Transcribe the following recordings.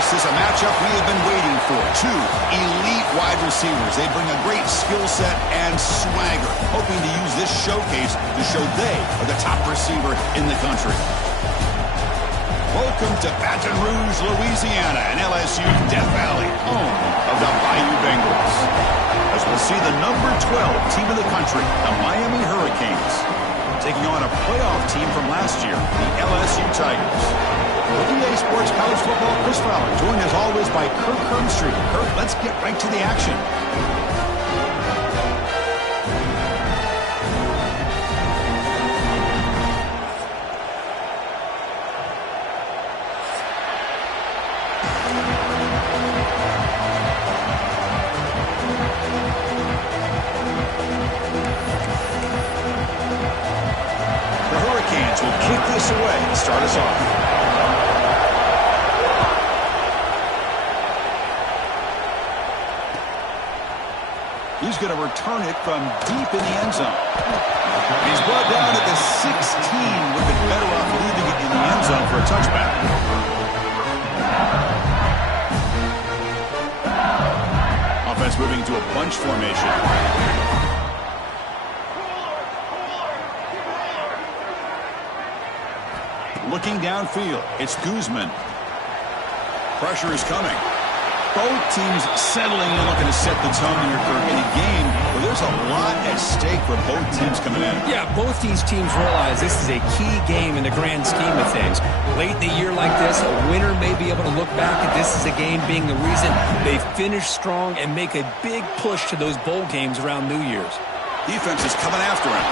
This is a matchup we have been waiting for. Two elite wide receivers. They bring a great skill set and swagger, hoping to use this showcase to show they are the top receiver in the country. Welcome to Baton Rouge, Louisiana, and LSU Death Valley, home of the Bayou Bengals. As we'll see the number 12 team in the country, the Miami Hurricanes, taking on a playoff team from last year, the LSU Tigers. With EA Sports College Football, Chris Fowler, joined as always by Kirk Hermstreet. Kirk, let's get right to the action. The Hurricanes will kick this away and start us off. He's going to return it from deep in the end zone. He's brought down at the 16. Would have been better off leaving it in the end zone for a touchback. Offense moving to a bunch formation. Looking downfield, it's Guzman. Pressure is coming. Both teams settling and looking to set the tone here, Kirk, in a game where there's a lot at stake for both teams coming in. Yeah, both these teams realize this is a key game in the grand scheme of things. Late in the year like this, a winner may be able to look back at this as a game being the reason they finish strong and make a big push to those bowl games around New Year's. Defense is coming after him.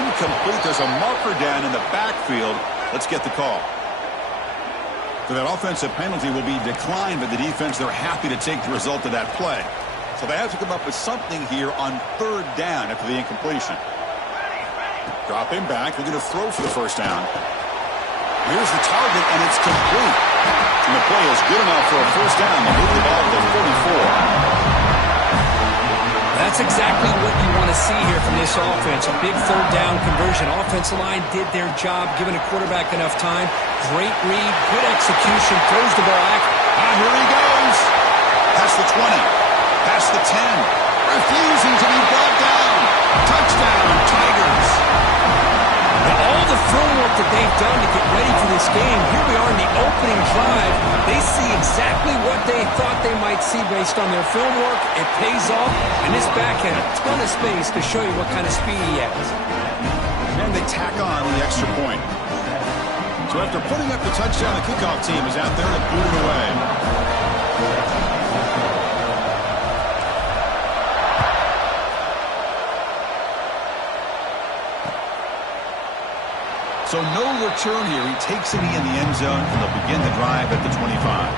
Incomplete. There's a marker down in the backfield. Let's get the call. So that offensive penalty will be declined by the defense. They're happy to take the result of that play. So they have to come up with something here on third down after the incompletion. Drop him back. They're going to throw for the first down. Here's the target, and it's complete. And the play is good enough for a first down. They move the ball to the 44. That's exactly what you want to see here from this offense. A big third down conversion. Offensive line did their job, giving a quarterback enough time. Great read, good execution, throws the ball back. Here he goes. Past the 20, past the 10. Refusing to be brought down. Touchdown, Tigers. All the film work that they've done to get ready for this game, here we are in the opening drive. They see exactly what they thought they might see based on their film work. It pays off, and this back had a ton of space to show you what kind of speed he has. And they tack on the extra point. So after putting up the touchdown, the kickoff team is out there to boot it away. So no return here. He takes it in the end zone, and they'll begin the drive at the 25.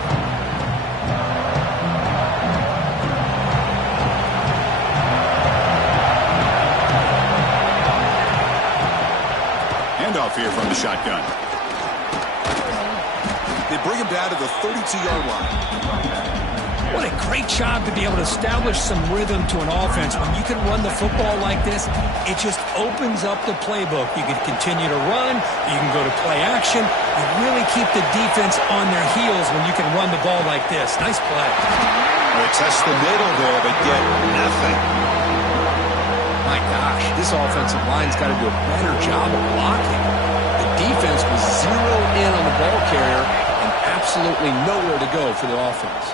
Handoff here from the shotgun. They bring him down to the 32-yard line. What a great job to be able to establish some rhythm to an offense. When you can run the football like this, it just opens up the playbook. You can continue to run. You can go to play action. You really keep the defense on their heels when you can run the ball like this. Nice play. They test the middle there, but get nothing. My gosh, this offensive line's got to do a better job of blocking. The defense was zeroed in on the ball carrier and absolutely nowhere to go for the offense.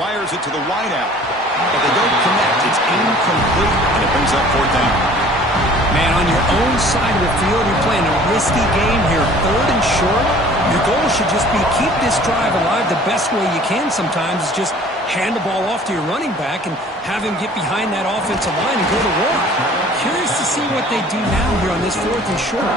Fires it to the wideout, but they don't connect. It's incomplete, and it brings up fourth down. Man, on your own side of the field, you're playing a risky game here, third and short. Your goal should just be keep this drive alive the best way you can sometimes is just hand the ball off to your running back and have him get behind that offensive line and go to work. Curious to see what they do now here on this fourth and short.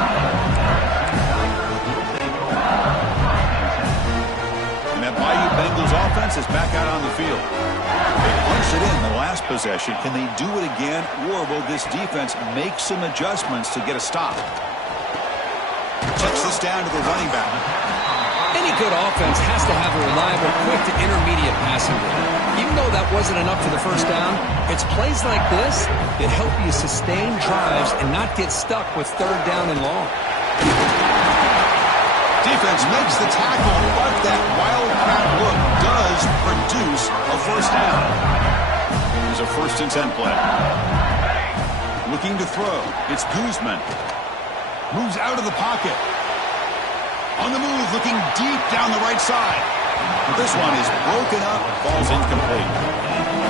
Bayou Bengals offense is back out on the field. They punched it in the last possession. Can they do it again, or will this defense make some adjustments to get a stop? Checks this down to the running back. Any good offense has to have a reliable, quick to intermediate passing game. Even though that wasn't enough for the first down, it's plays like this that help you sustain drives and not get stuck with third down and long. Defense makes the tackle, but that wildcat look does produce a first down. Here's a 1st and 10 play. Looking to throw. It's Guzman. Moves out of the pocket. On the move, looking deep down the right side. This one is broken up, falls incomplete.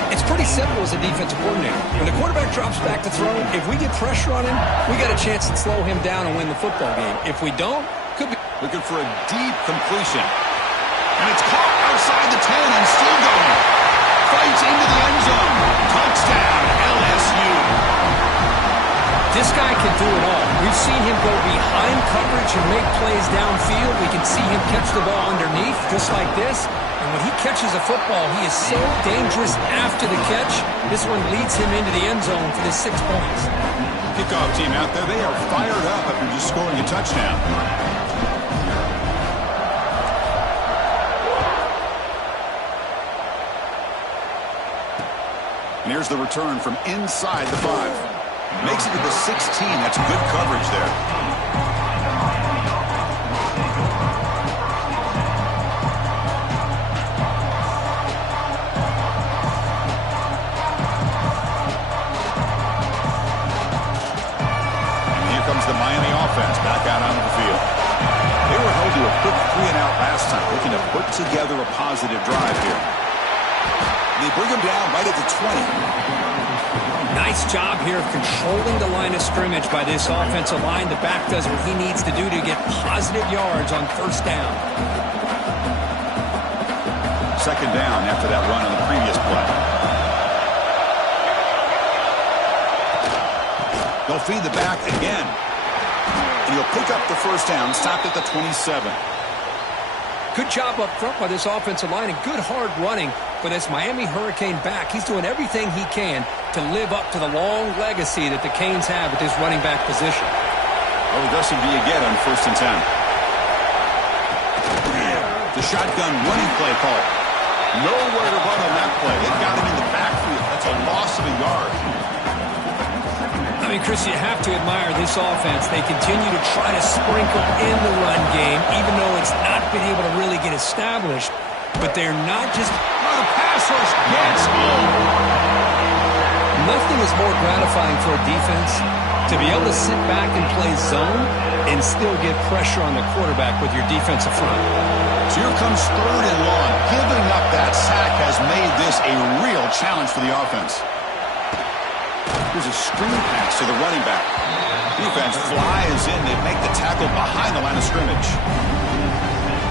It's pretty simple as a defensive coordinator. When the quarterback drops back to throw, if we get pressure on him, we got a chance to slow him down and win the football game. If we don't, could be looking for a deep completion. And it's caught outside the 10 and still going. Fights into the end zone. Touchdown, LSU. This guy can do it all. We've seen him go behind coverage and make plays downfield. We can see him catch the ball underneath, just like this. And when he catches a football, he is so dangerous after the catch. This one leads him into the end zone for the 6 points. Kickoff team out there, they are fired up after just scoring a touchdown. And here's the return from inside the 5. Makes it to the 16. That's good coverage there. And here comes the Miami offense back out onto the field. They were held to a quick 3-and-out last time, looking to put together a positive drive here. They bring him down right at the 20. Nice job here of controlling the line of scrimmage by this offensive line. The back does what he needs to do to get positive yards on first down. 2nd down after that run on the previous play. They'll feed the back again. And he'll pick up the first down, stopped at the 27. Good job up front by this offensive line and good hard running for this Miami Hurricane back. He's doing everything he can to live up to the long legacy that the Canes have at this running back position. How aggressive do you get on 1st and 10? The shotgun running play call. Nowhere to run on that play. It got him in the backfield. That's a loss of a yard. I mean, Chris, you have to admire this offense. They continue to try to sprinkle in the run game, even though it's not been able to really get established. But they're not just... the pass rush gets home. Nothing is more gratifying for a defense to be able to sit back and play zone and still get pressure on the quarterback with your defensive front. So here comes 3rd and long. Giving up that sack has made this a real challenge for the offense. Here's a screen pass to the running back. Defense flies in. They make the tackle behind the line of scrimmage.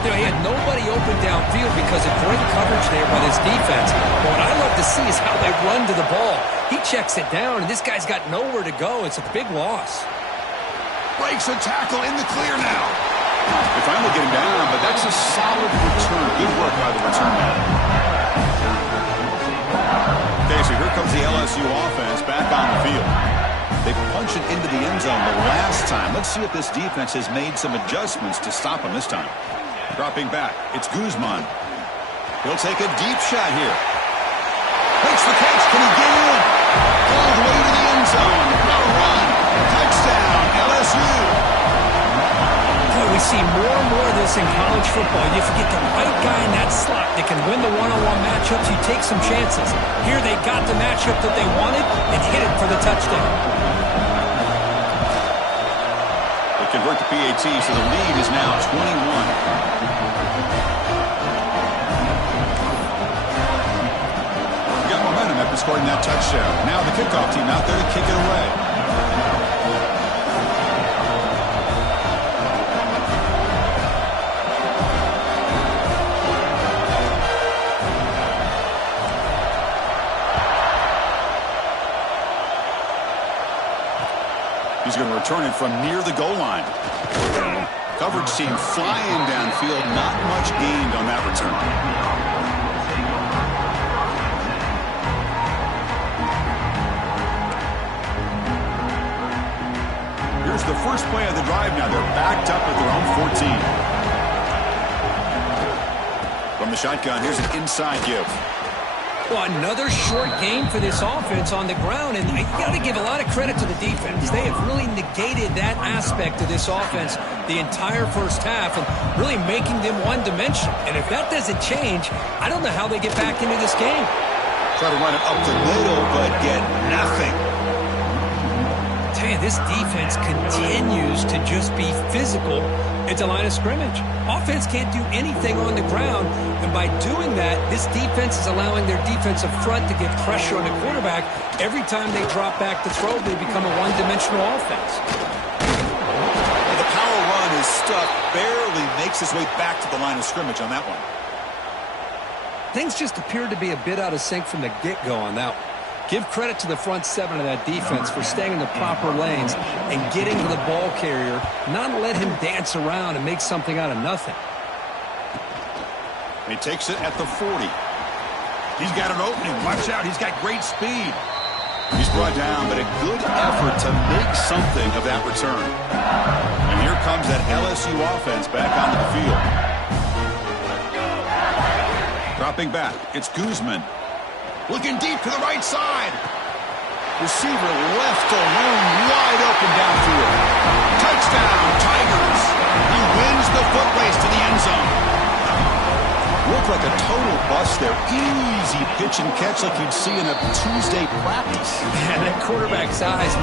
You know, he had nobody open downfield because of great coverage there by this defense. But what I love to see is how they run to the ball. He checks it down, and this guy's got nowhere to go. It's a big loss. Breaks a tackle in the clear now. They finally get him down, but that's a solid return. Good work by the return man. Okay, so here comes the LSU offense back on the field. They punch it into the end zone the last time. Let's see if this defense has made some adjustments to stop him this time. Dropping back, it's Guzman. He'll take a deep shot here. Makes the catch. Can he get in? All the way to the end zone. A run. Touchdown, LSU. Boy, we see more and more of this in college football. If you get the right guy in that slot that can win the one-on-one matchups, you take some chances. Here they got the matchup that they wanted and hit it for the touchdown. They convert to PAT, so the lead is now 21. After scoring that touchdown. Now the kickoff team out there to kick it away. He's going to return it from near the goal line. Coverage team flying downfield. Not much gained on that return. Here's the first play of the drive now. They're backed up at their own 14. From the shotgun, here's an inside give. Well, another short game for this offense on the ground, and you got to give a lot of credit to the defense. They have really negated that aspect of this offense the entire first half and really making them one-dimensional. And if that doesn't change, I don't know how they get back into this game. Try to run it up the middle, but get nothing. Tell you, this defense continues to just be physical at the line of scrimmage. Offense can't do anything on the ground, and by doing that, this defense is allowing their defensive front to get pressure on the quarterback. Every time they drop back to throw, they become a one-dimensional offense. The power run is stuck, barely makes his way back to the line of scrimmage on that one. Things just appeared to be a bit out of sync from the get-go on that one. Give credit to the front seven of that defense for staying in the proper lanes and getting to the ball carrier, not let him dance around and make something out of nothing. He takes it at the 40. He's got an opening. Watch out. He's got great speed. He's brought down, but a good effort to make something of that return. And here comes that LSU offense back onto the field. Dropping back. It's Guzman. Looking deep to the right side. Receiver left alone, wide open downfield. Touchdown, Tigers. He wins the foot race to the end zone. Looked like a total bust there. Easy pitch and catch like you'd see in a Tuesday practice. Man, that quarterback's eyes